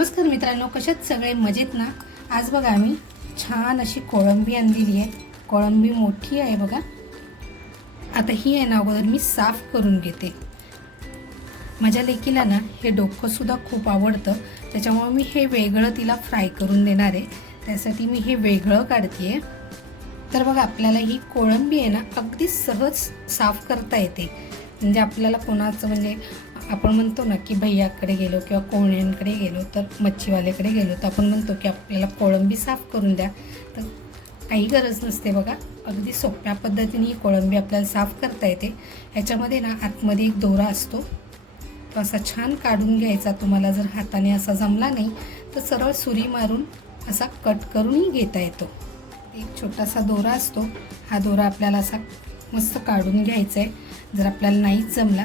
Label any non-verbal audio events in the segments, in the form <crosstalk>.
नमस्कार मित्रांनो कशात सगळे मजेत ना? आज बघा आम्ही छान अशी कोळंबी आणलेली आहे. कोळंबी मोठी आहे बघा. आता ही आहे ना अगोदर मी साफ करून घेते. माझ्या लेकीला ना हे डोकंसुद्धा खूप आवडतं. त्याच्यामुळे मी हे वेगळं तिला फ्राय करून देणार आहे. त्यासाठी मी हे वेगळं काढते तर बघा आपल्याला ही कोळंबी आहे ना अगदी सहज साफ करता येते. म्हणजे आपल्याला कोणाचं म्हणजे आपण म्हणतो ना की भैयाकडे गेलो किंवा कोण्यांकडे गेलो तर मच्छीवाल्याकडे गेलो तर आपण म्हणतो की आपल्याला कोळंबी साफ करून द्या. तर काही गरज नसते बघा. अगदी सोप्या पद्धतीने ही कोळंबी आपल्याला साफ करता येते. ह्याच्यामध्ये ना आतमध्ये एक दोरा असतो. तो असा छान काढून घ्यायचा. तुम्हाला जर हाताने असा जमला नाही तर सरळ सुरी मारून असा कट करूनही घेता येतो. एक छोटासा दोरा असतो. हा दोरा आपल्याला असा मस्त काढून घ्यायचा आहे. जर आपल्याला नाहीच जमला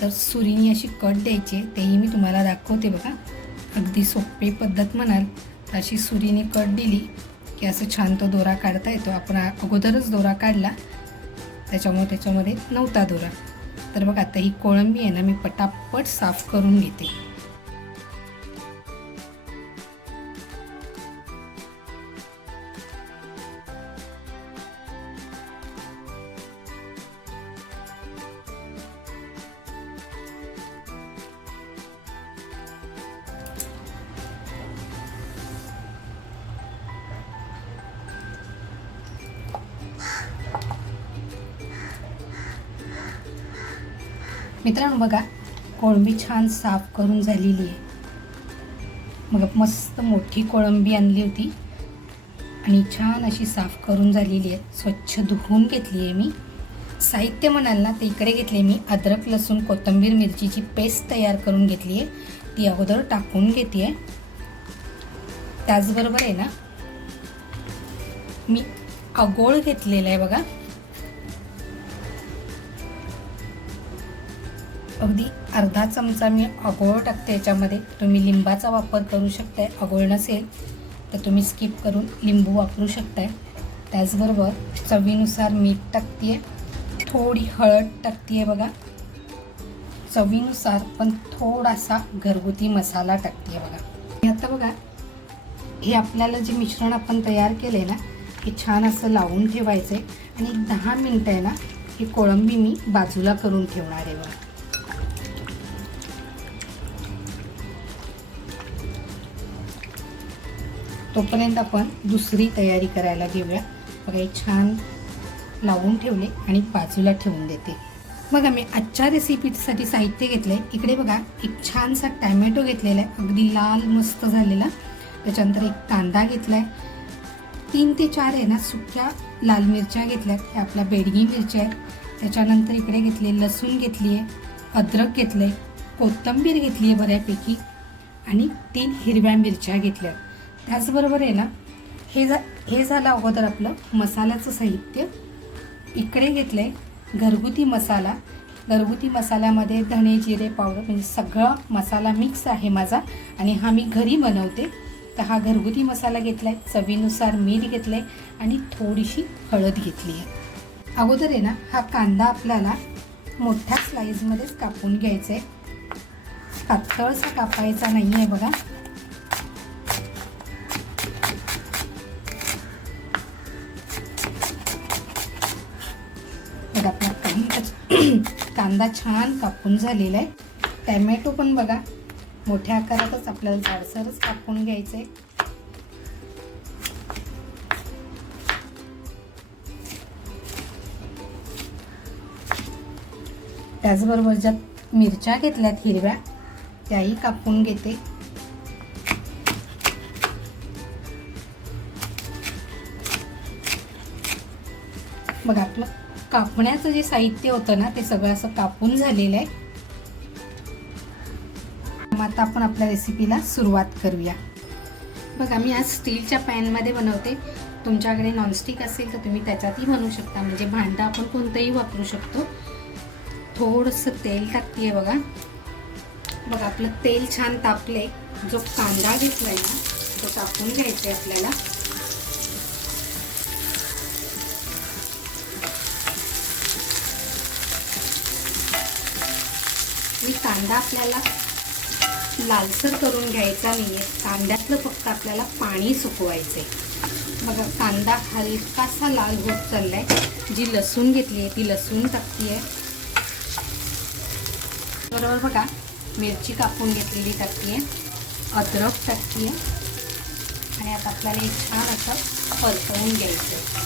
तर सुरीने अशी कट द्यायची तेही मी तुम्हाला दाखवते बघा. अगदी सोपी पद्धत म्हणाल तर अशी सुरीने कट दिली की असं छान तो दोरा काढता येतो. आपण अगोदरच दोरा काढला त्याच्यामुळे त्याच्यामध्ये नव्हता दोरा. तर बघा आता ही कोळंबी आहे ना मी पटापट साफ करून घेते. मित्रांनो बघा कोळंबी छान साफ करून झालेली आहे. मग मस्त मोठी कोळंबी आणली होती. आणि छान अशी साफ करून झालेली आहे. स्वच्छ धुवून घेतली आहे मी. साहित्य म्हणाल ना ते इकडे घेतले मी. अद्रक लसूण कोथिंबीर मिरचीची पेस्ट तयार करून घेतली आहे. ती अगोदर टाकून घेते आहे. त्याचबरोबर आहे ना मी अगोळ घेतलेला आहे बघा. अगदी अर्धा चमचा मी आगोळ टाकते याच्यामध्ये. तुम्ही लिंबाचा वापर करू शकताय. आगोळ नसेल तर तुम्ही स्किप करून लिंबू वापरू शकताय. त्याचबरोबर चवीनुसार मीठ टाकते थोडी हळद टाकते बघा. चवीनुसार पण थोडासा घरगुती मसाला टाकते बघा. आता बघा हे आपल्याला जे मिश्रण आपण तयार केले ना हे छान असं लावून ठेवायचं आहे आणि एक दहा मिनटं आहे ना ही कोळंबी मी बाजूला करून ठेवणार आहे बघा. तोपर्यंत आपण दुसरी तयारी करायला घेऊया. बघा हे छान लावून ठेवले आणि बाजूला ठेवून देते. बघा मी आजच्या रेसिपीसाठी साहित्य घेतलं आहे इकडे बघा एक छानसा टॅमॅटो घेतलेला आहे. अगदी लाल मस्त झालेला. त्याच्यानंतर एक कांदा घेतला आहे तीन ते चार आहे ना सुक्या लाल मिरच्या घेतल्यात. ह्या आपल्या बेडगी मिरच्या आहेत. त्याच्यानंतर इकडे घेतले लसूण घेतली आहे अद्रक घेतलं आहे कोथिंबीर घेतली आहे बऱ्यापैकी. आणि तीन हिरव्या मिरच्या घेतल्या त्याचबरोबर आहे ना हे जा हे झालं अगोदर आपलं मसाल्याचं साहित्य. इकडे घेतलं आहे घरगुती मसाला. घरगुती मसाल्यामध्ये धणे जिरे पावडर म्हणजे सगळा मसाला मिक्स आहे माझा आणि हा मी घरी बनवते. तर हा घरगुती मसाला घेतला आहे चवीनुसार मीठ घेतलं आहे आणि थोडीशी हळद घेतली आहे. अगोदर आहे ना हा कांदा आपल्याला मोठ्या स्लाईजमध्येच कापून घ्यायचा आहे पातळसा कापायचा नाही आहे बघा बघा. <clears throat> कांदा छान कापून झालेला आहे. टॅमॅटो पण बघा मोठ्या आकारातच आपल्याला जाडसरच कापून घ्यायचं आहे त्याचबरोबर ज्या मिरच्या घेतल्यात हिरव्या त्याही कापून घेते. बघा आपलं कापण्याचं जे साहित्य होतं ना ते सगळं असं कापून झालेलं आहे. मग आता आपण आपल्या रेसिपीला सुरुवात करूया. बघा मी आज स्टीलच्या पॅनमध्ये बनवते. तुमच्याकडे नॉनस्टिक असेल तर तुम्ही त्याच्यातही बनवू शकता. म्हणजे भांडं आपण कोणतंही वापरू शकतो. थोडंसं तेल टाकते बघा. बघा आपलं तेल छान तापले जो कांदा घेतलाय ना तो तापून घ्यायचा आहे आपल्याला. कांदा आपल्याला लालसर करून घ्यायचा नाही आहे कांद्यातलं फक्त आपल्याला पाणी सुकवायचं आहे बघा कांदा हलकासा लाल होत चाललाय. जी लसूण घेतली आहे ती लसूण टाकती आहे बरोबर बघा मिरची कापून घेतलेली टाकती आहे अद्रक टाकती आहे आणि आता आपल्याला हे छान असं परतवून घ्यायचं आहे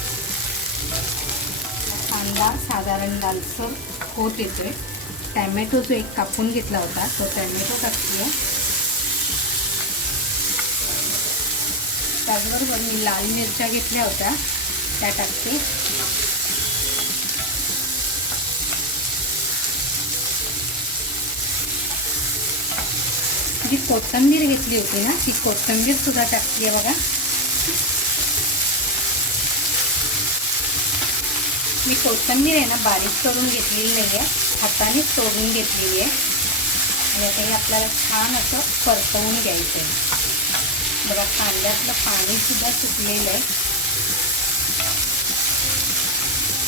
कांदा साधारण लालसर होत येतोय. टॅमॅटो जो एक कापून घेतला होता तो टॅमॅटो टाकते त्याचबरोबर मी लाल मिरच्या घेतल्या होत्या त्या टाकते. जी कोथिंबीर घेतली होती ना ती कोथंबीर सुद्धा टाकते आहे बघा. मी कोथंबीर आहे ना बारीक करून घेतलेली नाही आहे हातानेच तोडून घेतलेली आहे. आणि आता हे आपल्याला छान असं परतवून घ्यायचं आहे बघा कांद्यातलं पाणीसुद्धा सुकलेलं आहे.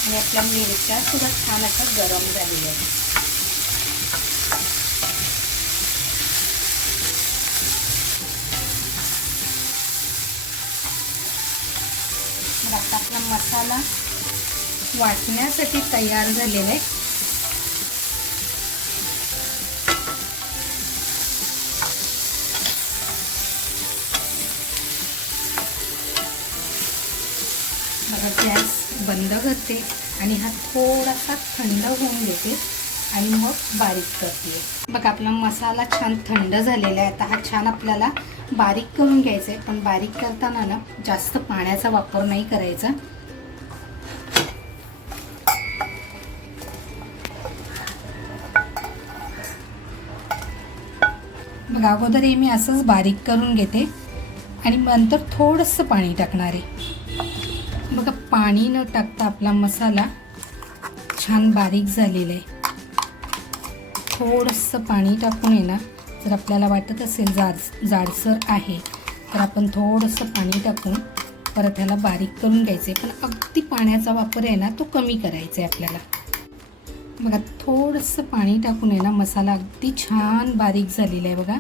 आणि आपल्या मिरच्यासुद्धा छान असं गरम झालेलं आहे आता आपला मसाला वाटण्यासाठी तयार झालेलं. आहे बघा गॅस बंद करते आणि हा थोडासा थंड होऊन देते आणि मग बारीक करते. बघा आपला मसाला छान थंड झालेला आहे. आता हा छान आपल्याला बारीक करून घ्यायचा आहे. पण बारीक करताना ना जास्त पाण्याचा वापर नाही करायचा. अगोदर हे मी असंच बारीक करून घेते आणि नंतर थोडंसं पाणी टाकणार आहे. बघा पाणी न टाकता आपला मसाला छान बारीक झालेला आहे. थोडंसं पाणी टाकून आहे ना जर आपल्याला वाटत असेल जाड जाडसर आहे तर आपण थोडंसं पाणी टाकून परत ह्याला बारीक करून घ्यायचं आहे पण अगदी पाण्याचा वापर आहे ना तो कमी करायचा आहे आपल्याला. बघा थोडंसं पाणी टाकून आहे ना मसाला अगदी छान बारीक झालेला आहे बघा.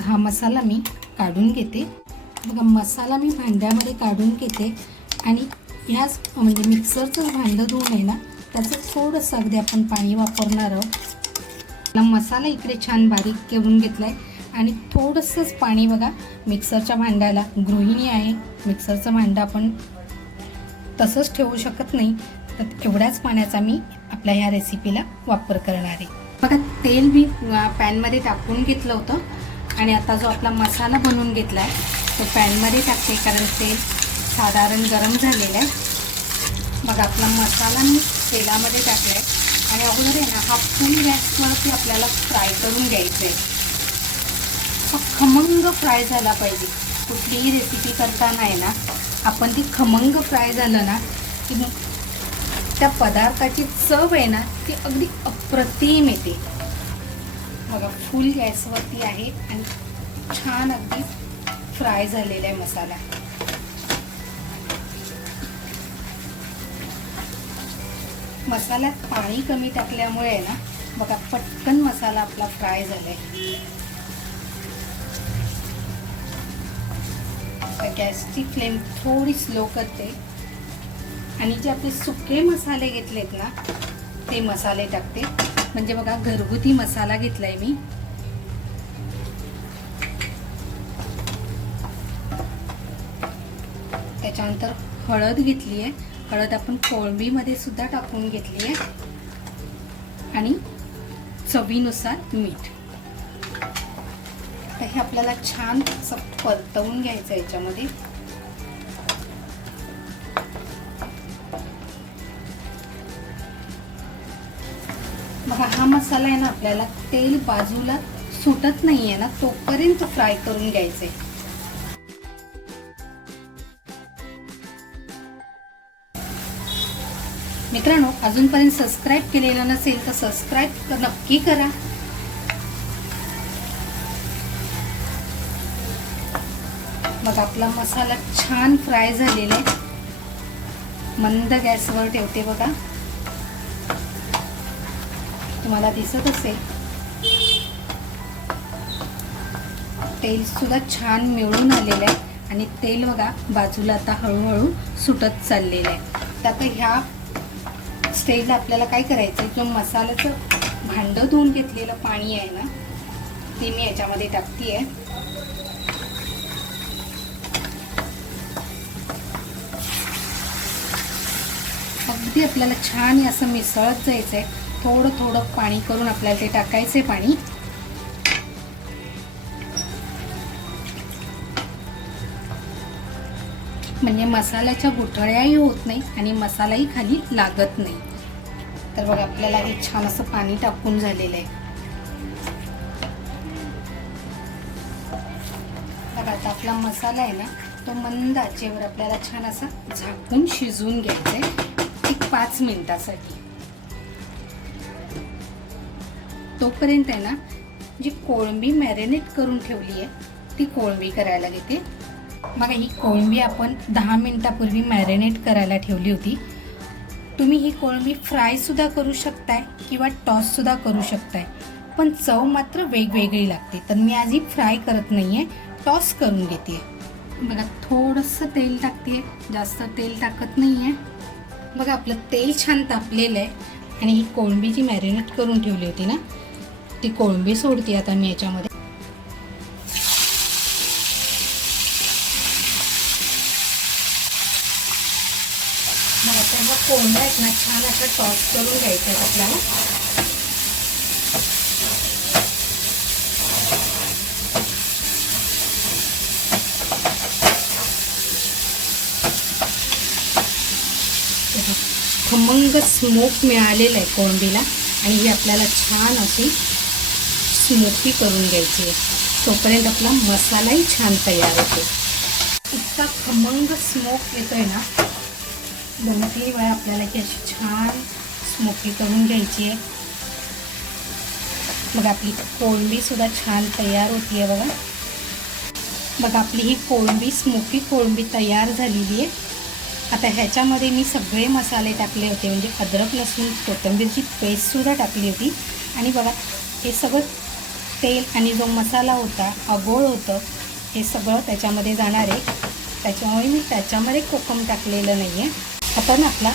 हा मसाला मी काढून घेते. बघा मसाला मी भांड्यामध्ये काढून घेते. आणि ह्याच म्हणजे मिक्सरचं भांडं धुवून आहे ना त्याचं थोडंसं अगदी आपण पाणी वापरणार आहोत. मसाला इकडे छान बारीक करून घेतला आहे आणि थोडंसंच पाणी बघा मिक्सरच्या भांड्याला. गृहिणी आहे मिक्सरचं भांडं आपण तसंच ठेवू शकत नाही. तर एवढ्याच पाण्याचा मी आपल्या ह्या रेसिपीला वापर करणार आहे. बघा तेल मी पॅनमध्ये टाकून घेतलं होतं. आणि आता जो आपला मसाला बनवून घेतला आहे तो पॅनमध्ये टाकते कारण तेल साधारण गरम झालेलं आहे. बघा आपला मसाला मी तेलामध्ये टाकला आहे आणि अगोदर आहे ना हा फुल गॅसवरती आपल्याला फ्राय करून घ्यायचं आहे खमंग फ्राय झाला पाहिजे. कुठलीही रेसिपी करताना आहे ना. आपण ती खमंग फ्राय झालं ना की मग त्या पदार्थाची चव आहे ना ती अगदी अप्रतिम येते. बघा फुल गॅसवरती आहे आणि छान अगदी फ्राय झालेला आहे मसाला. मसाल्यात पाणी कमी टाकल्यामुळे ना बघा पटकन मसाला आपला फ्राय झालाय गॅसची फ्लेम थोडी स्लो करते. आणि जे आपले सुके मसाले घेतलेत ना ते मसाले टाकते. म्हणजे बघा घरगुती मसाला घेतलाय मी. त्याच्यानंतर हळद घेतली आहे. हळद आपण कोळंबीमध्ये सुद्धा टाकून घेतली आहे. आणि चवीनुसार मीठ. तर हे आपल्याला छान असं परतवून घ्यायचं याच्यामध्ये. बघा हा मसाला आहे ना आपल्याला तेल बाजूला सुटत नाही आहे ना तोपर्यंत फ्राय करून घ्यायचे मित्रांनो अजूनपर्यंत सबस्क्राईब केलेलं नसेल तर सबस्क्राईब नक्की करा. मग आपला मसाला छान फ्राय झालेला आहे. मंद गॅसवर ठेवते बघा. तुम्हाला दिसत असेल. तेलसुद्धा छान मिळून आलेलं आहे. आणि तेल बघा बाजूला आता हळूहळू सुटत चाललेलं आहे. तर आता ह्या स्टेजला आपल्याला काय करायचं आहे? जो मसाल्याचं भांडं धुवून घेतलेलं पाणी आहे ना ते मी याच्यामध्ये टाकते आहे अगदी आपल्याला छान असं मिसळत जायचं आहे थोडं थोडं पाणी करून आपल्याला ते टाकायचे पाणी. म्हणजे मसाल्याच्या गुठळ्याही होत नाही आणि मसालाही खाली लागत नाही. तर बघा आपल्याला हे छान असं पाणी टाकून झालेलं आहे. बघा आता आपला मसाला आहे ना तो मंद आचेवर आपल्याला छान असा झाकून शिजवून घ्यायचा आहे पाच मिनिटासाठी. तोपर्यंत आहे ना जी कोळंबी मॅरिनेट करून ठेवली आहे ती कोळंबी करायला घेते. बघा ही कोळंबी आपण दहा मिनिटापूर्वी मॅरिनेट करायला ठेवली होती. तुम्ही ही कोळंबी फ्रायसुद्धा करू शकताय किंवा टॉससुद्धा करू शकताय. पण चव मात्र वेगवेगळी लागते. तर मी आज ही फ्राय करत नाही आहे टॉस करून घेते बघा थोडंसं तेल टाकते जास्त तेल टाकत नाही आहे बघा आपलं तेल छान तापलेलं आहे. आणि ही कोळंबी जी मॅरिनेट करून ठेवली होती ना ती कोळंबी सोडते आता मी याच्यामध्ये. मग आता कोंबड्या आहेत ना छान असं टॉस करून घ्यायचं आहे आपल्याला. खमंग स्मोक मिळालेला आहे कोळंबीला आणि ही आपल्याला छान अशी स्मोकी करून घ्यायची आहे. तोपर्यंत आपला मसालाही छान तयार होतो. इतका खमंग स्मोक येतोय ना. दोन तीन वेळा आपल्याला ही अशी छान स्मोकी करून घ्यायची आहे. बघा आपली कोळंबी सुद्धा छान तयार होती आहे बघा. बघा आपली ही कोळंबी स्मोकी कोळंबी तयार झालेली आहे. आता ह्याच्यामध्ये मी सगळे मसाले टाकले होते म्हणजे अद्रक लसूण कोथिंबीरची पेस्टसुद्धा टाकली होती. आणि बघा हे सगळं तेल आणि जो मसाला होता अगोळ होतं हे सगळं त्याच्यामध्ये जाणार आहे. त्याच्यामुळे मी त्याच्यामध्ये कोकम टाकलेलं नाही आहे आता ना आपला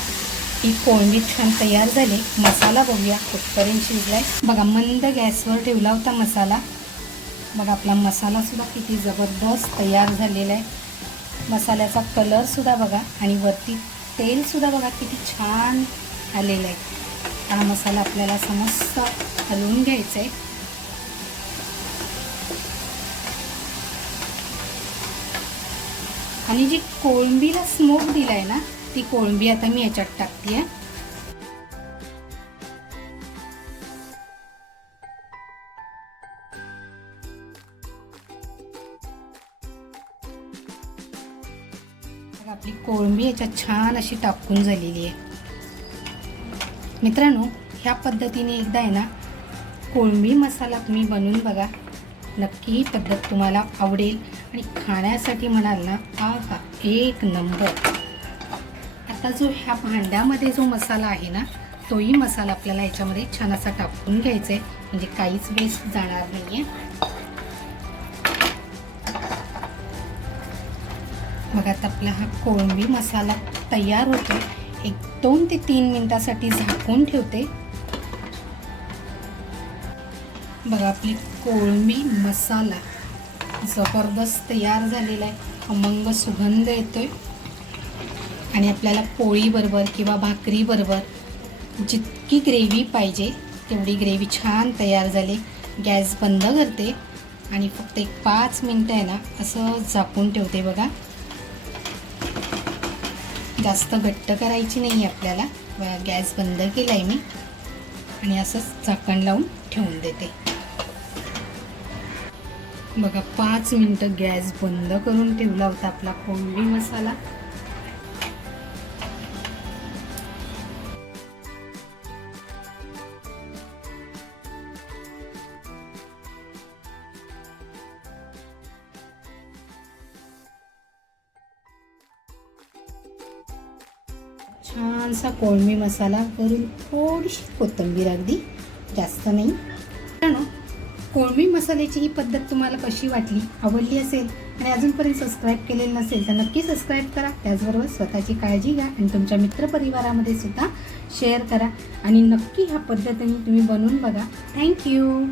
ही कोळंबी छान तयार झाली. मसाला बघूया कुठपर्यंत शिजलाय. बघा मंद गॅसवर ठेवला होता मसाला. बघा आपला मसालासुद्धा किती जबरदस्त तयार झालेला आहे. मसाल्याचा कलरसुद्धा बघा आणि वरती तेलसुद्धा बघा किती छान आलेलं आहे. हा मसाला आपल्याला समस्त हलवून घ्यायचा आहे आणि जी कोळंबीला स्मोक दिला आहे ना ती कोळंबी आता मी याच्यात टाकते आहे कोळंबी याच्यात छान अशी टाकून झालेली आहे. मित्रांनो ह्या पद्धतीने एकदा आहे ना कोळंबी मसाला तुम्ही बनवून बघा. नक्की ही पद्धत तुम्हाला आवडेल. आणि खाण्यासाठी म्हणाल ना हा हा एक नंबर. आता जो ह्या भांड्यामध्ये जो मसाला आहे ना तोही मसाला आपल्याला याच्यामध्ये छान असा टाकून घ्यायचा आहे. म्हणजे काहीच वेस्ट जाणार नाही आहे बघा आपला हा कोळंबी मसाला तयार होतो एक दोन ते तीन मिनिटासाठी झाकून ठेवते. बघा आपली कोळंबी मसाला जबरदस्त तयार झालेला आहे. अमंग सुगंध येतोय. आणि आपल्याला पोळीबरोबर किंवा भाकरीबरोबर जितकी ग्रेव्ही पाहिजे तेवढी ग्रेव्ही छान तयार झाली. गॅस बंद करते. आणि फक्त एक पाच मिनटं आहे ना असं झाकून ठेवते बघा. जास्त घट्ट करायची नाही आपल्याला. गॅस बंद केला आहे मी. आणि असंच झाकण लावून ठेवून देते. बघा पाच मिनटं गॅस बंद करून ठेवला होता आपला कोंबडी मसाला. कोळमी मसाला वरून थोडीशी कोथिंबीर अगदी जास्त नाही. मित्रांनो कोळमी मसाल्याची ही पद्धत तुम्हाला कशी वाटली आवडली असेल आणि अजूनपर्यंत सबस्क्राईब केलेलं नसेल तर नक्की सबस्क्राईब करा. त्याचबरोबर स्वतःची काळजी घ्या आणि तुमच्या मित्रपरिवारामध्ये सुद्धा शेअर करा. आणि नक्की ह्या पद्धतीने तुम्ही बनवून बघा. थँक्यू